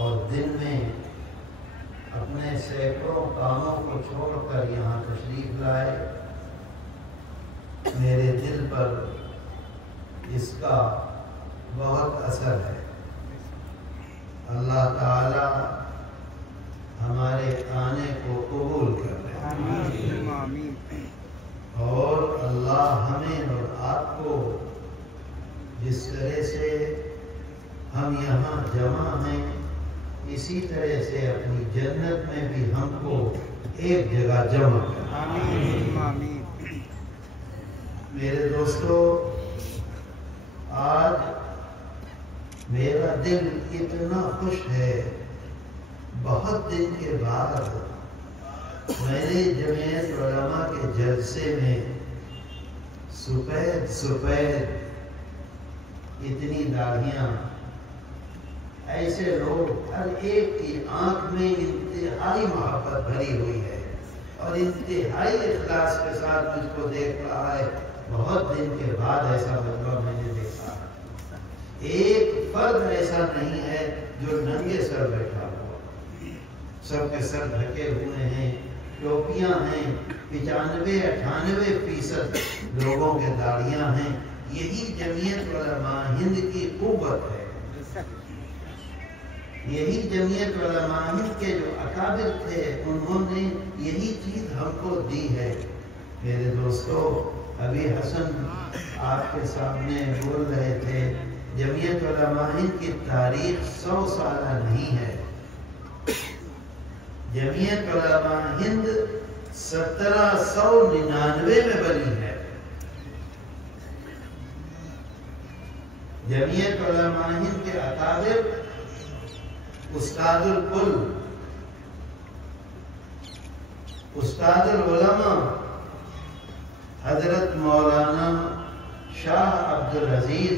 اور دن میں اپنے سینکڑوں کاموں کو چھوڑ کر یہاں تشریف لائے، میرے دل پر اس کا بہت اثر ہے۔ اللہ تعالی ہمارے آنے کو قبول کر لے اور اللہ ہمیں اور آپ کو جس طرح سے ہم یہاں جمع ہیں اسی طرح سے اپنی جنت میں بھی ہم کو ایک جگہ جمع کرے۔ میرے دوستو، آج میرا دل اتنا خوش ہے، بہت دن کے بعد میں نے جمعیت علماء کے جلسے میں سفید سفید اتنی داڑھیاں، ایسے لوگ، ہر ایک کی آنکھ میں انتہائی محبت بھری ہوئی ہے اور انتہائی اخلاص کے ساتھ مجھ کو دیکھ رہا ہے۔ بہت دن کے بعد ایسا مجمع میں نے دیکھا، ایک فرد ایسا نہیں ہے جو ننگے سر بیٹھا ہوا، سب کے سر ڈھکے ہوئے ہیں، ٹوپیاں ہیں، 95-98% لوگوں کے داڑھیاں ہیں۔ یہی جمعیت علماء ہند کی قوت ہے، یہی جمعیت علماء ہند کے جو اکابر تھے انہوں نے یہی چیز ہم کو دی ہے۔ میرے دوستو، ابھی حسن آپ کے سامنے بول رہے تھے، جمعیت علماء ہند کی تاریخ 100 سالہ نہیں ہے۔ جمعیت علماء ہند 1799 میں بنی ہے۔ جمعیت علماء ہند کے اکابر استاد الکل، استاد العلماء حضرت مولانا شاہ عبدالعزیز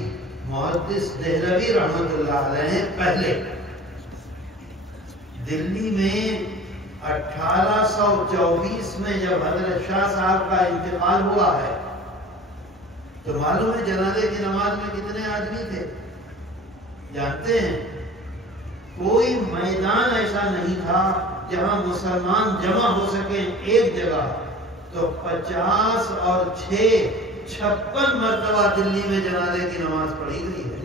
محدث دہلوی رحمۃ اللہ علیہ پہلے دلی میں 1824 میں جب حضرت شاہ صاحب کا انتقال ہوا ہے تو معلوم ہے جنازے کی نماز میں کتنے آدمی تھے جانتے ہیں؟ کوئی میدان ایسا نہیں تھا جہاں مسلمان جمع ہو سکیں ایک جگہ، تو 50 اور 6 56 مرتبہ دلی میں جنازے کی نماز پڑھی گئی ہے۔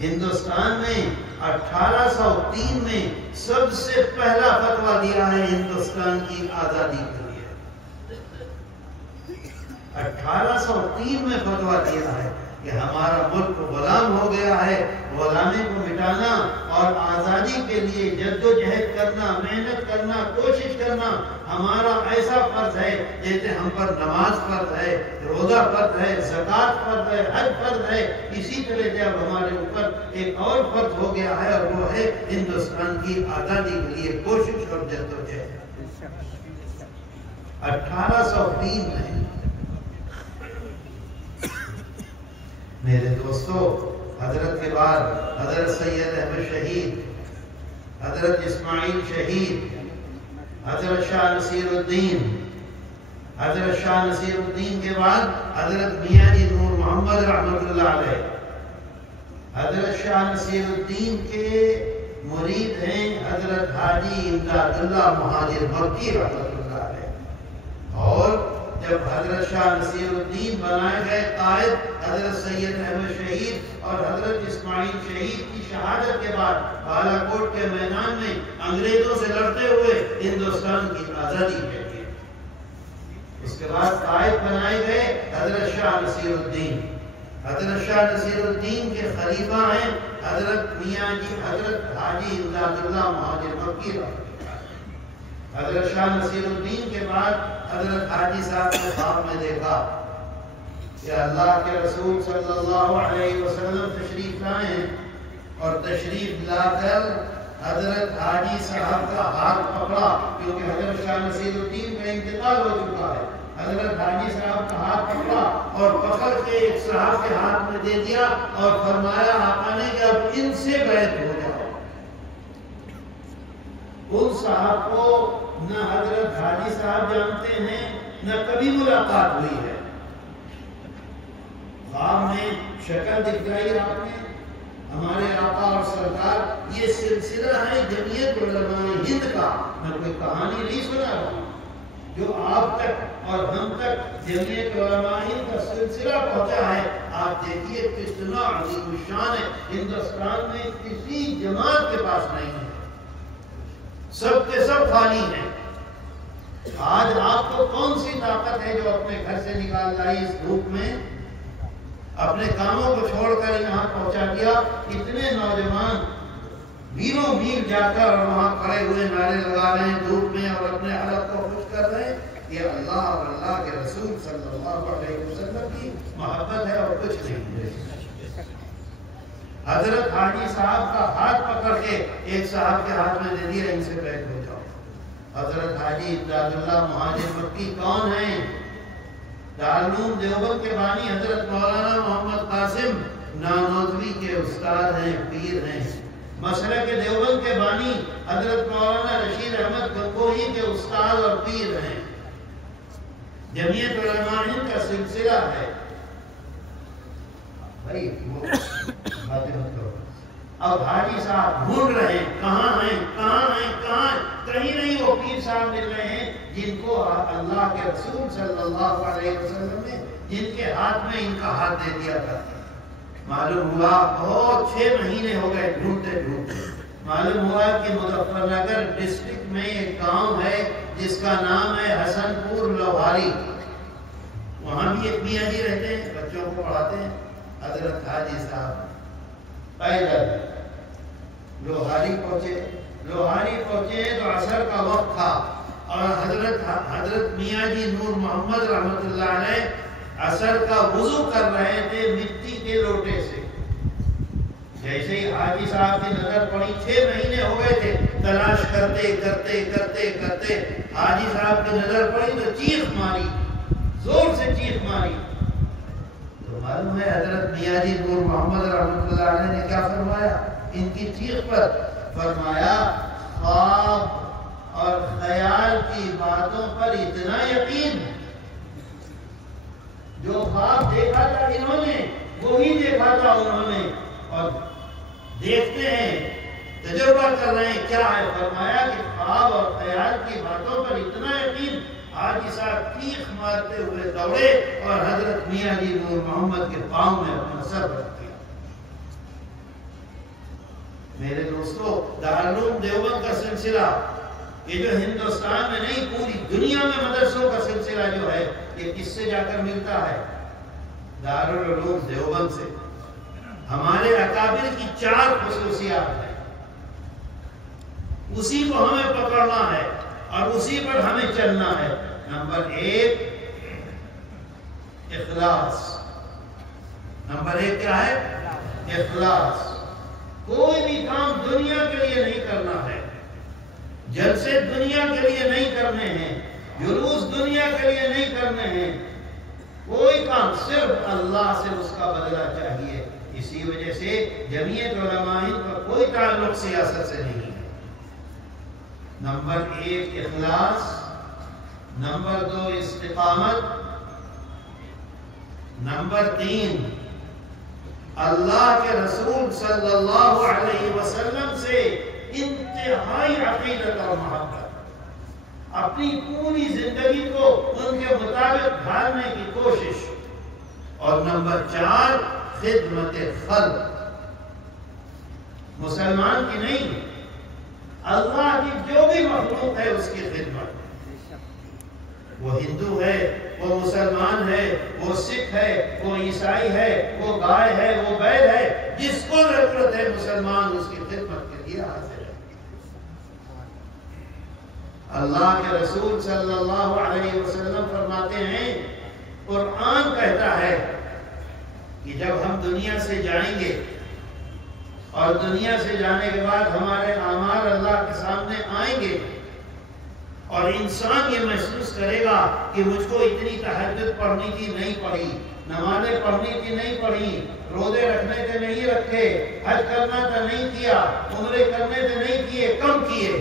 ہندوستان میں 1803 میں سب سے پہلا فتویٰ دیا ہے ہندوستان کی آزادی کے لیے۔ 1803 میں فتویٰ دیا ہے کہ ہمارا ملک غلام ہو گیا ہے، غلامی کو مٹانا اور آزادی کے لیے جدوجہد کرنا، محنت کرنا، کوشش کرنا ہمارا ایسا فرض ہے جیسے ہم پر نماز فرض ہے، روزہ فرض ہے، زکوٰۃ فرض ہے، حج فرض ہے۔ اسی طرح سے اب ہمارے اوپر ایک اور فرض ہو گیا ہے اور وہ ہے ہندوستان کی آزادی کے لیے کوشش اور جدوجہد۔ 1803 میں میرے دوستو، حضرت کے بعد حضرت سید احمد شہید، حضرت اسماعیل شہید، حضرت شاہ نصیر الدین، حضرت شاہ نصیر الدین کے بعد حضرت میاں جی نور محمد رحمۃ اللہ علیہ۔ حضرت شاہ نصیر الدین کے مرید ہیں حضرت حاجی امداد اللہ مہاجر مکی رحمۃ اللہ علیہ، اور جب حضرت شاہ نصیر الدین بنائے گئے قائد، حضرت سید احمد شہید اور حضرت اسماعیل شہید کی شہادت کے بعد بالا کوٹ کے میدان میں انگریزوں سے لڑتے ہوئے ہندوستان کی آزادی کے لیے، اس کے بعد قائد بنائے گئے حضرت شاہ نصیر الدین۔ حضرت شاہ نصیر الدین کے خلیفہ ہیں حضرت میاں جی حضرت حاجی امداد اللہ مہاجر مکی۔ حضرت شاہ نصیر الدین کے بعد حضرت حاجی صاحب نے خواب میں دیکھا کہ اللہ کے رسول صلی اللہ علیہ وسلم تشریف لائے ہیں، اور تشریف لا کر حضرت حاجی صاحب کا ہاتھ پکڑا، کیونکہ حضرت شاہ نصیر الدین کا انتقال ہو چکا ہے۔ حضرت حاجی صاحب کا ہاتھ پکڑا اور پکڑ کے ایک صاحب کے ہاتھ میں دے دیا اور فرمایا آقا نے کہ اب ان سے بیعت ہو جاؤ۔ ان صاحب کو نہ حضرت حاجی صاحب جانتے ہیں نہ کبھی ملاقات ہوئی ہے، خواب میں شکل دکھلائی آپ نے، ہمارے آقا اور سرکار یہ سلسلہ ہے جمعیت علماء ہند کا. میں کوئی کہانی نہیں سنا رہا ہوں. جو آپ تک اور ہم تک جمعیت علماء ہند کا سلسلہ پہنچا ہے، آپ دیکھیے کتنا عظیم الشان ہے. ہندوستان میں کسی جماعت کے پاس نہیں ہے، سب کے سب خالی ہیں. آج آپ کو کون سی طاقت ہے جو اپنے گھر سے نکال لائی اس دھوپ میں، اپنے کاموں کو چھوڑ کر یہاں پہنچا دیا؟ اتنے نوجوان میلوں میل جا کر اور وہاں کھڑے ہوئے نعرے لگا رہے ہیں دھوپ میں اور اپنے حلق کو خوش کر رہے ہیں. یہ اللہ اور اللہ کے رسول صلی اللہ علیہ وسلم کی محبت ہے اور کچھ نہیں ہے. حضرت حاجی صاحب کا ہاتھ پکڑ کے ایک صاحب کے ہاتھ میں دے دیا، ان سے بیٹھ ہو جاؤ. حضرت حاجی امداد اللہ مہاجر مکی کون ہیں؟ دارالعلوم دیوبند کے بانی حضرت مولانا محمد قاسم نانوتوی کے استاد ہیں، پیر ہیں. مسلک کے دیوبند کے بانی حضرت مولانا رشید احمد گنگوہی کے استاد اور پیر ہیں. جمعیت علماء ہند کا سلسلہ ہے. بھائی وہ باتیں مت کرو. اب حاجی صاحب ڈھونڈ رہے ہیں کہاں ہیں کہاں ہیں کہاں ہیں، کہیں نہیں وہ پیر صاحب مل رہے ہیں جن کو اللہ کے رسول صلی اللہ علیہ وسلم نے جن کے ہاتھ میں ان کا ہاتھ دے دیا تھا. معلوم ہوا بہت 6 مہینے ہو گئے ڈھونڈتے ڈھونڈتے. معلوم ہوا کہ مظفر نگر ڈسٹرکٹ میں ایک گاؤں ہے جس کا نام ہے حسن پور لوہاری. وہاں بھی ایک میاں جی رہتے ہیں، بچوں کو پڑھاتے ہیں. حضرت حاجی صاحب پیدل لوہاری پہنچے تو عصر کا وقت تھا اور حضرت میاں جی نور محمد رحمت اللہ علیہ عصر کا وضو کر رہے تھے مٹی کے لوٹے سے. جیسے ہی حاجی صاحب کی نظر پڑی، 6 مہینے ہو گئے تھے تلاش کرتے کرتے کرتے کرتے حاجی صاحب کی نظر پڑی تو چیخ ماری، زور سے چیخ ماری. تو معلوم ہے حضرت میاں جی نور محمد رحمت اللہ علیہ نے کیا فرمایا ان کی چیخ پر؟ فرمایا خواب اور خیال کی باتوں پر اتنا یقین، جو خواب دیکھا تھا انہوں نے وہی دیکھا تھا انہوں نے، اور دیکھتے ہیں تجربہ کر رہے ہیں کیا ہے. فرمایا کہ خواب اور خیال کی باتوں پر اتنا یقین. حاجی صاحب چیخ مارتے ہوئے دوڑے اور حضرت میاں جی نور محمد کے پاؤں میں اپنا سر رکھ دیا. میرے دوستو، دارالعلوم دیوبند کا سلسلہ یہ جو ہندوستان میں نہیں پوری دنیا میں مدرسوں کا سلسلہ جو ہے یہ کس سے جا کر ملتا ہے؟ دارالعلوم دیوبند سے. ہمارے اکابر کی 4 خصوصیات ہیں، اسی کو ہمیں پکڑنا ہے اور اسی پر ہمیں چلنا ہے. نمبر 1 اخلاص. نمبر 1 کیا ہے؟ اخلاص. کوئی بھی کام دنیا کے لیے نہیں کرنا ہے، جلسے دنیا کے لیے نہیں کرنے ہیں، جلوس دنیا کے لیے نہیں کرنے ہیں. کوئی کام صرف اللہ سے اس کا بدلہ چاہیے. اسی وجہ سے جمعیت علماء ہند کا کوئی تعلق سیاست سے نہیں ہے. نمبر 1 اخلاص. نمبر 2 استقامت. نمبر 3 اللہ کے رسول صلی اللہ علیہ وسلم سے انتہائی عقیدت اور محبت. اپنی پوری زندگی کو ان کے مطابق ڈھالنے کی کوشش. اور نمبر 4 خدمت خلق. مسلمان کی نہیں، اللہ کی جو بھی مخلوق ہے اس کی خدمت. وہ ہندو ہے، وہ مسلمان ہے، وہ سکھ ہے، وہ عیسائی ہے، وہ گائے ہے، وہ بیل ہے، جس کو ضرورت ہے مسلمان اس کی خدمت کے لیے حاضر ہے. اللہ کے رسول صلی اللہ علیہ وسلم فرماتے ہیں، قرآن کہتا ہے کہ جب ہم دنیا سے جائیں گے اور دنیا سے جانے کے بعد ہمارے اعمال اللہ کے سامنے آئیں گے اور انسان یہ محسوس کرے گا کہ مجھ کو اتنی تہجد پڑھنی تھی نہیں پڑھی، نمازیں پڑھنی تھی نہیں پڑھی، روزے رکھنے تھے نہیں رکھے، حج کرنا تھا نہیں کیا، عمرے کرنے تھے نہیں کیے، کم کیے.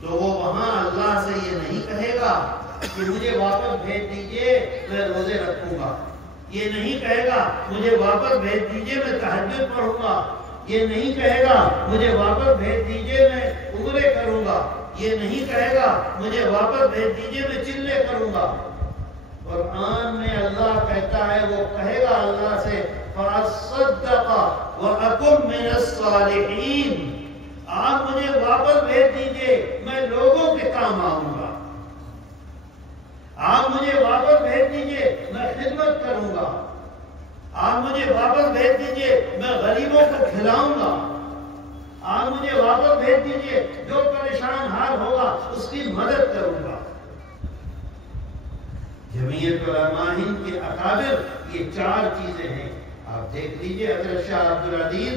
تو وہ وہاں اللہ سے یہ نہیں کہے گا کہ مجھے واپس بھیج دیجئے میں روزے رکھوں گا. یہ نہیں کہے گا مجھے واپس بھیج دیجئے میں تہجد پڑھوں گا. یہ نہیں کہے گا مجھے واپس بھیج دیجئے میں عمرے کروں گا، یہ نہیں کہے گا مجھے واپس بھیج دیجئے میں چلے کروں گا۔ قرآن میں اللہ کہتا ہے، وہ کہے گا اللہ سے فَأَصَّدَّقَ وَأَكُن مِّنَ الصَّالِحِينَ، آپ مجھے واپس بھیج دیجئے میں لوگوں کے کام آؤں گا، آپ مجھے واپس بھیج دیجئے میں خدمت کروں گا، آپ مجھے واپس بھیج دیجئے میں غریبوں کو کھلاؤں گا، آپ مجھے واپس بھیج دیجئے جو پریشان حال ہوگا اس کی مدد کروں گا۔ جمعیت علماء ہند کے اکابر یہ 4 چیزیں ہیں، آپ دیکھ لیجئے، حضرت شاہ عبدالعزیز،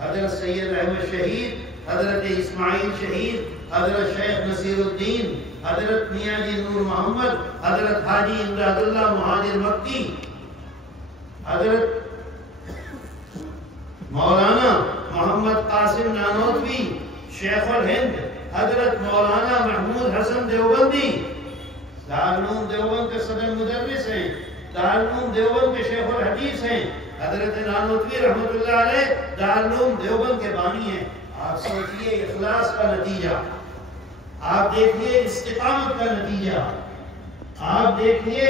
حضرت سید احمد شہید، حضرت اسماعیل شہید، حضرت شیخ نصیر الدین، حضرت میاں جی نور محمد، حضرت حاجی امداد اللہ مہاجر مکی، حضرت مولانا محمد قاسم نانوتوی شیخ الہند، حضرت مولانا محمود حسن دیوبندی دارالعلوم دیوبند کے صدر مدرس ہیں، دارالعلوم دیوبند کے شیخ الحدیث ہیں، حضرت نانوتوی رحمۃ اللہ علیہ دارالعلوم دیوبند کے بانی ہیں۔ آپ سوچئے اخلاص کا نتیجہ، آپ دیکھیے استقامت کا نتیجہ، آپ دیکھیے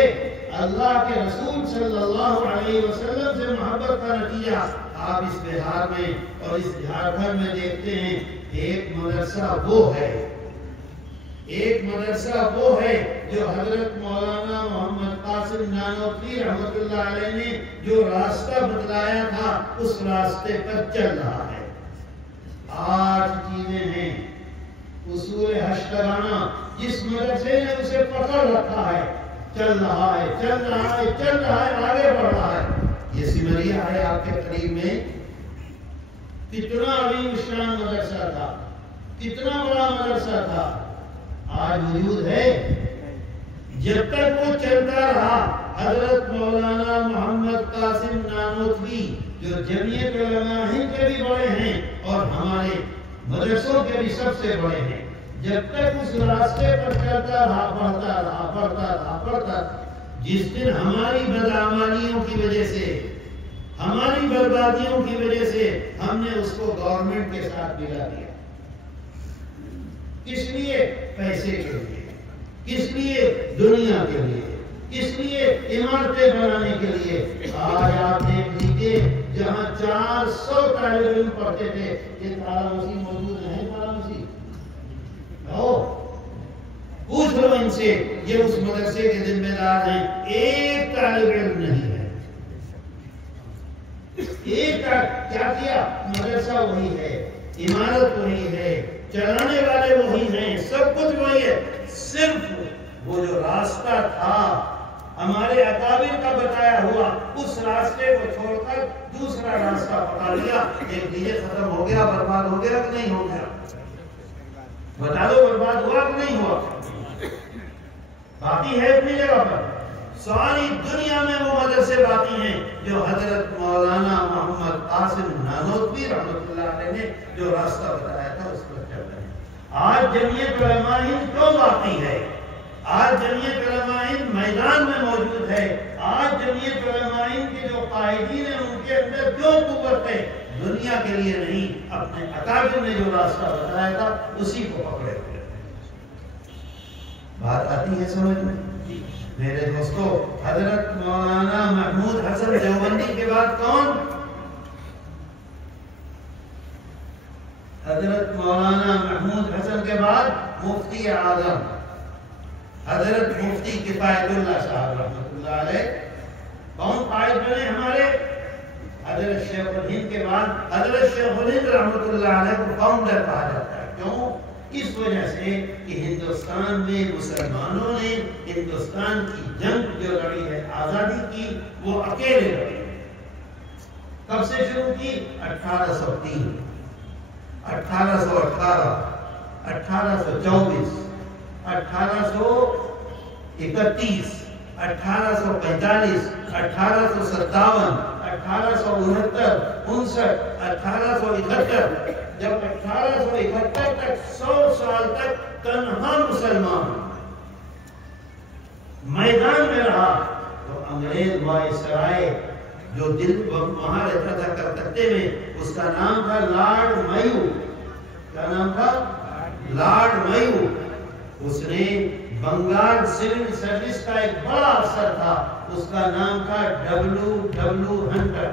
اللہ کے رسول صلی اللہ علیہ وسلم سے محبت کا نتیجہ۔ آپ اس بہار میں اور اس جھارکھنڈ میں دیکھتے ہیں، ایک مدرسہ وہ ہے، ایک مدرسہ وہ ہے جو حضرت مولانا محمد قاسم نانوتوی رحمۃ اللہ علیہ نے جو راستہ بتلایا تھا اس راستے پر چل رہا ہے۔ 8 چیزیں ہیں، اصول ہشتگانہ، جس مدرسے نے اسے پکڑ رکھا ہے، چل رہا ہے، چل رہا ہے، چل رہا ہے، آگے بڑھ رہا ہے۔ یہ سمریا ہے آپ کے قریب میں، کتنا عظیم شان مدرسہ تھا، کتنا بڑا مدرسہ تھا، آج موجود ہے؟ جب تک وہ چلتا رہا، حضرت مولانا محمد قاسم نانوتوی جو جمعیت علماء ہند کے بھی بڑے ہیں اور ہمارے مدرسوں کے بھی سب سے بڑے ہیں، جب تک اس راستے پر چلتا رہا، پڑھتا رہا، پڑھتا رہا، پڑھتا رہا، جس دن ہماری بدعمالیوں کی وجہ سے، ہماری بربادیوں کی وجہ سے ہم نے اس کو گورنمنٹ کے ساتھ ملا دیا، کس لیے؟ پیسے کے لیے، کس لیے؟ دنیا کے لیے، کس لیے؟ عمارتیں بنانے کے لیے۔ آج آپ دیکھ لیجیے، جہاں 400 طالب علم پڑھتے تھے، یہ تارا مسیح موجود ہے، تارا مسیح پوچھ لو ان سے، یہ اس مدرسے کے ذمہ دار ہیں، ایک طالب علم نہیں ہے، ایک کیا کیا؟ مدرسہ وہی ہے، عمارت وہی ہے، چلانے والے وہی ہیں، سب کچھ وہی ہے، صرف وہ جو راستہ تھا ہمارے اکابر کا بتایا ہوا، اس راستے کو چھوڑ کر دوسرا راستہ پکڑ لیا۔ ایک دیجے ختم ہو گیا، برباد ہو گیا کہ نہیں ہو گیا؟ بتا دو، برباد ہوا کہ نہیں ہوا؟ باقی ہے اپنی جگہ پر، ساری دنیا میں وہ مدرسے باقی ہیں جو حضرت مولانا محمد قاسم نانوتوی رحمۃ اللہ علیہ نے جو راستہ بتایا تھا اس پر چل رہے ہیں۔ آج جمعیت علماء ہند کیوں باقی ہے؟ آج جمعیت علماء ہند میدان میں موجود ہے، آج جمعیت علماء ہند کے جو قائدین ہیں ان کے اندر کیوں قوت ہے؟ دنیا کے لیے نہیں، اپنے اکابر نے جو راستہ بتایا تھا اسی کو پکڑے ہوئے۔ بات آتی ہے سمجھ میں؟ میرے دوستو، حضرت مولانا محمود حسن دیوبندی کے بعد کون؟ حضرت مولانا محمود حسن کے بعد مفتی اعظم حضرت مفتی کفایت اللہ صاحب رحمۃ اللہ علیہ کون قائد بنے ہمارے؟ حضرت شیخ الہند کے بعد حضرت شیخ الہند رحمۃ اللہ علیہ کو فاؤنڈر کہا جاتا ہے۔ کیوں؟ اس وجہ سے کہ ہندوستان میں مسلمانوں نے ہندوستان کی جنگ جو لڑی ہے آزادی کی، وہ اکیلے لڑی ہے۔ کب سے شروع کی؟ 1803، 1818، 1824، 1831، 1845، 1857، 1869، 1871۔ جب 1871 تک 100 سال تک تنہا مسلمان میدان میں رہا تو انگریز وائسرائے جو دل وہاں رہتا تھا کلکتے میں، اس کا نام تھا لارڈ مایو. کیا نام تھا؟ لارڈ مایو. اس نے بنگال سول سروس کا ایک بڑا افسر تھا، اس کا نام تھا W. ہنٹر.